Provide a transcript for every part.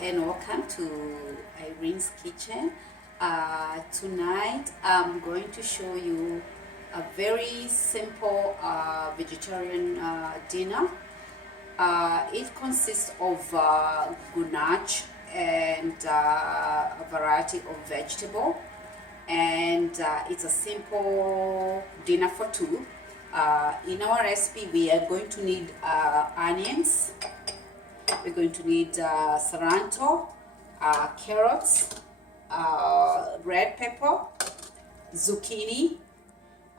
and welcome to Irene's Kitchen. Tonight I'm going to show you a very simple vegetarian dinner. It consists of gnocchi and a variety of vegetable, and it's a simple dinner for two. In our recipe we are going to need onions. We're going to need cilantro, carrots, red pepper, zucchini,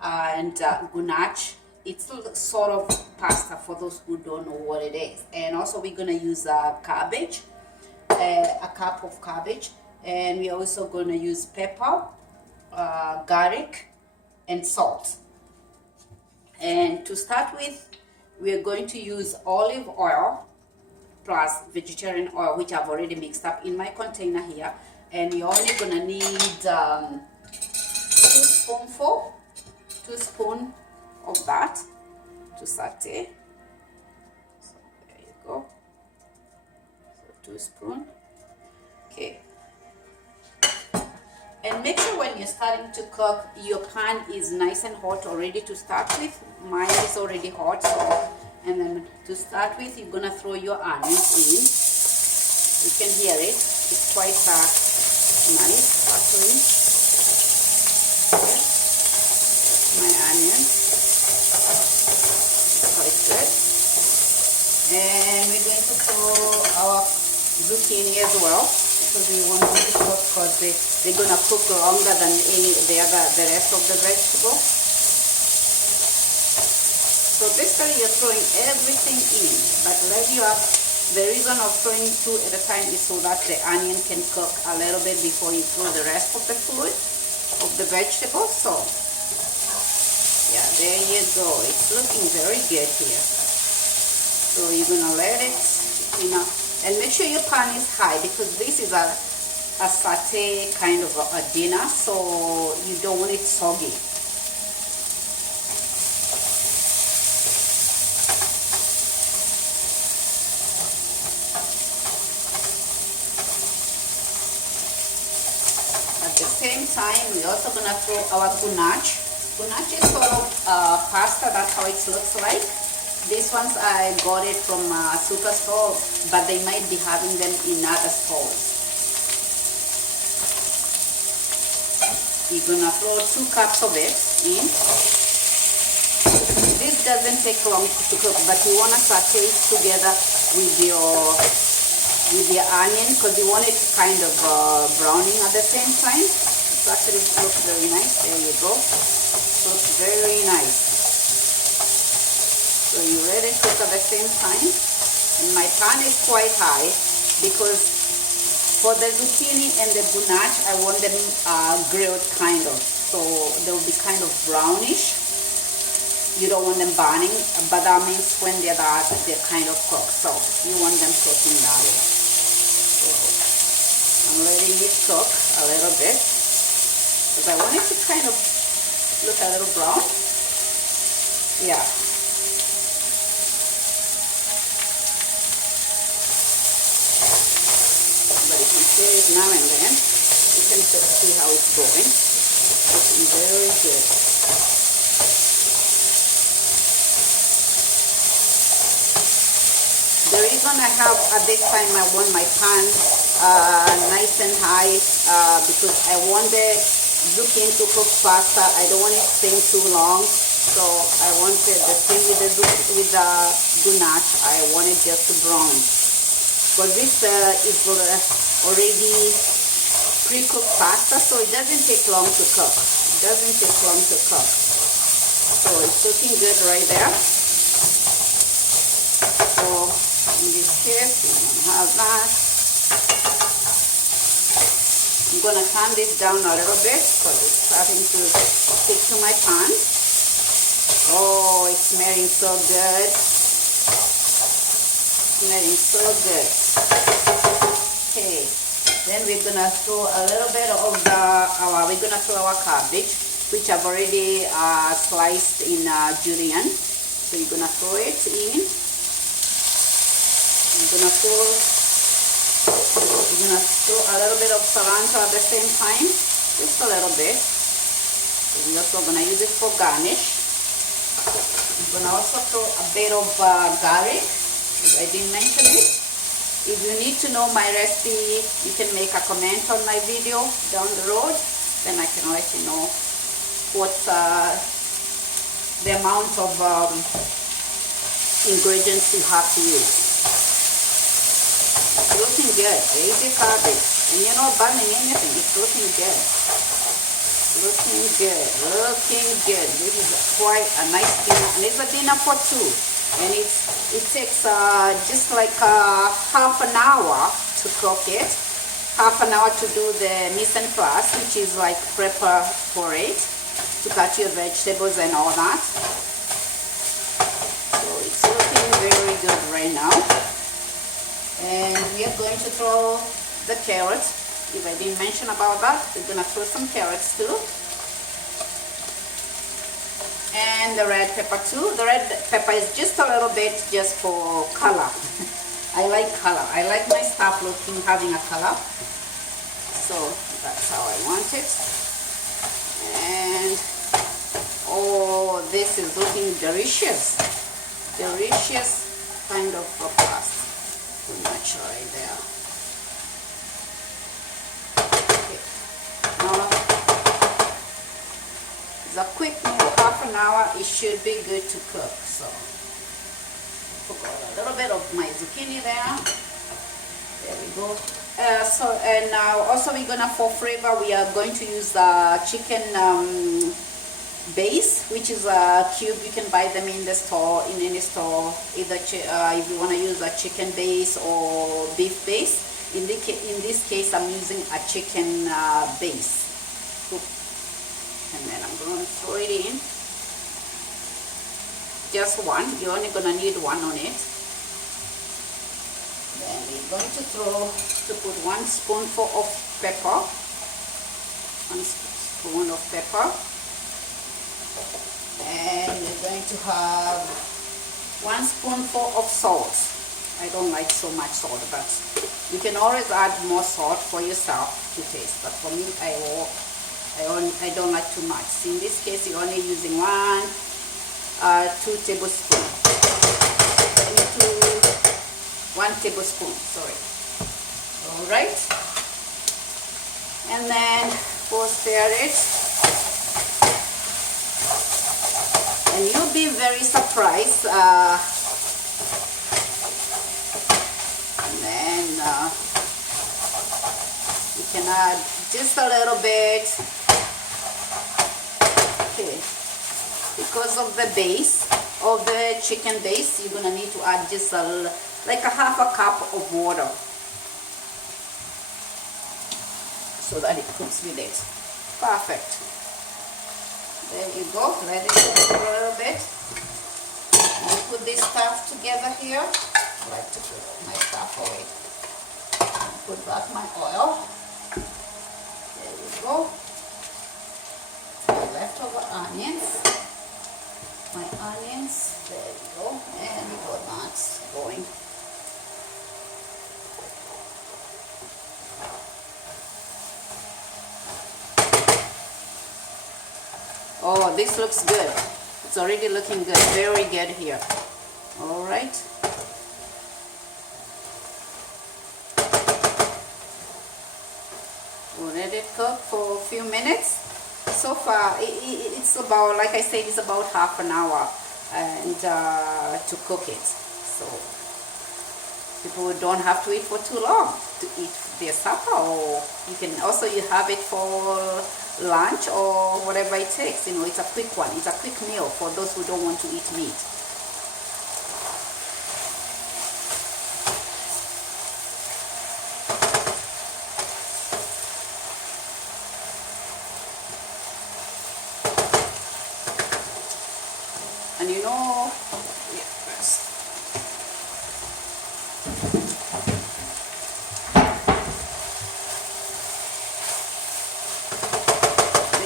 and gnocchi. It's sort of pasta for those who don't know what it is. And also we're going to use cabbage, a cup of cabbage, and we're also going to use pepper, garlic, and salt. And to start with, we're going to use olive oil plus vegetarian oil, which I've already mixed up in my container here. And you're only gonna need 2 spoons of that to saute. So there you go. So 2 spoons. Okay. And make sure when you're starting to cook, your pan is nice and hot already to start with. Mine is already hot, so. And then to start with, you're gonna throw your onions in. You can hear it; it's quite nice, actually. Okay. My onions, quite good. And we're going to throw our zucchini as well, because we want them to cook, because they're gonna cook longer than the rest of the vegetable. So basically you're throwing everything in, but the reason of throwing 2 at a time is so that the onion can cook a little bit before you throw the rest of the food, of the vegetables. So yeah, there you go. It's looking very good here. So you're gonna let it, and make sure your pan is high, because this is a saute kind of a dinner, so you don't want it soggy. At the same time, we're also gonna throw our gnocchi. Gnocchi is sort of pasta. That's how it looks like. These ones I got it from a superstore, but they might be having them in other stores. You're gonna throw 2 cups of it in. This doesn't take long to cook, but you wanna saute it together with your onion, because you want it kind of browning at the same time. It actually looks very nice. There you go. So it's very nice. So you let it cook at the same time. And my pan is quite high, because for the zucchini and the gnocchi, I want them grilled kind of. So they'll be kind of brownish. You don't want them burning, but that means when they're kind of cooked. So you want them cooking that way. So I'm letting it cook a little bit, because I want it to kind of look a little brown. Yeah. But you can stir it now and then. You can see how it's going. Looking very good. The reason I have at this time I want my pan nice and high, because I want the zucchini to cook faster. I don't want it staying too long. So I wanted the thing with the gnocchi. I want it just to brown. But this is already pre-cooked pasta, so it doesn't take long to cook. It doesn't take long to cook. So it's looking good right there. So in this case, we're going to have that. I'm going to turn this down a little bit, because it's starting to stick to my pan. Oh, it's smelling so good. Smelling so good. Okay, then we're going to throw a little bit of we're going to throw our cabbage, which I've already sliced in julienne. So you're going to throw it in. I'm going to throw We're gonna throw a little bit of cilantro at the same time, just a little bit. We're also gonna use it for garnish. I'm gonna also throw a bit of garlic. I didn't mention it. If you need to know my recipe, you can make a comment on my video down the road, then I can let you know what's the amount of ingredients you have to use. It's looking good, easy cabbage. And you're not burning anything, it's looking good. Looking good, looking good. This is quite a nice dinner, and it's a dinner for two. And it takes just like half an hour to cook it, half an hour to do the mise en place, which is like prepare for it, to cut your vegetables and all that. So it's looking very good right now. And we are going to throw the carrots. If I didn't mention about that, we're gonna throw some carrots too. And the red pepper too. The red pepper is just a little bit just for color. I like color. I like my stuff having a color. So that's how I want it. And oh, this is looking delicious. Delicious kind of pasta. Too much right there. It's a quick meal, half an hour, it should be good to cook. So, put a little bit of my zucchini there. There we go. Also we're gonna, for flavor, we are going to use the chicken base, which is a cube. You can buy them in the store, in any store. Either if you want to use a chicken base or beef base. In this case, I'm using a chicken base. And then I'm going to throw it in. Just one. You're only going to need one on it. Then we're going to put 1 spoonful of pepper. 1 spoon of pepper. And we're going to have 1 spoonful of salt. I don't like so much salt, but you can always add more salt for yourself to taste. But for me, I don't like too much. So in this case, you're only using 2 tablespoons. 1 tablespoon, sorry. All right. And then we'll stir it. And you'll be very surprised. And then you can add just a little bit. Okay. Because of the base of the chicken base, you're gonna need to add just like a half a cup of water, so that it cooks with it. Perfect. There you go. Let it cook a little bit. I'll put this stuff together here. I like to put my stuff away. Put back my oil. There you go. My leftover onions. My onions. There you go. And we got that going. Oh, this looks good. It's already looking good. Very good here. All right. We'll let it cook for a few minutes. So far, it's about, like I said, it's about half an hour and to cook it. So people don't have to eat for too long to eat their supper, or you can also have it for lunch or whatever it takes. You know, it's a quick one. It's a quick meal for those who don't want to eat meat. And you know,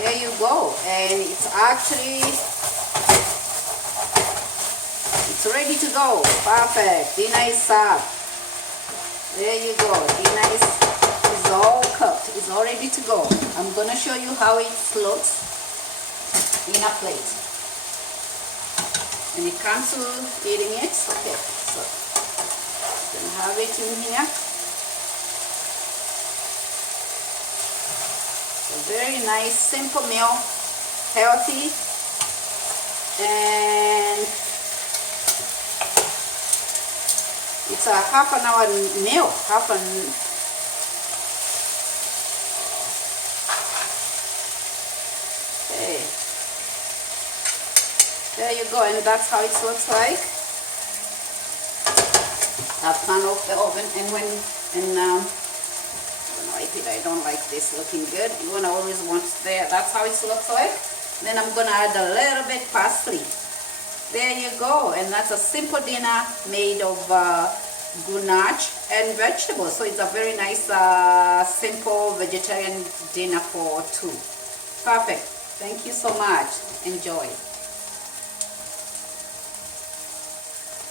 there you go. And it's actually, it's ready to go. Perfect. Dinner is served. There you go. Dinner is all ready to go. I'm gonna show you how it looks in a plate. When it comes to eating it, okay, so you can have it in here. A very nice, simple meal, healthy, and it's a half an hour meal, okay. There you go, and that's how it looks like. I've turned off the oven, and I don't like this looking good. You wanna always want there. That's how it looks like. Then I'm gonna add a little bit parsley. There you go, and that's a simple dinner made of gnocchi and vegetables. So it's a very nice, simple vegetarian dinner for two. Perfect. Thank you so much. Enjoy.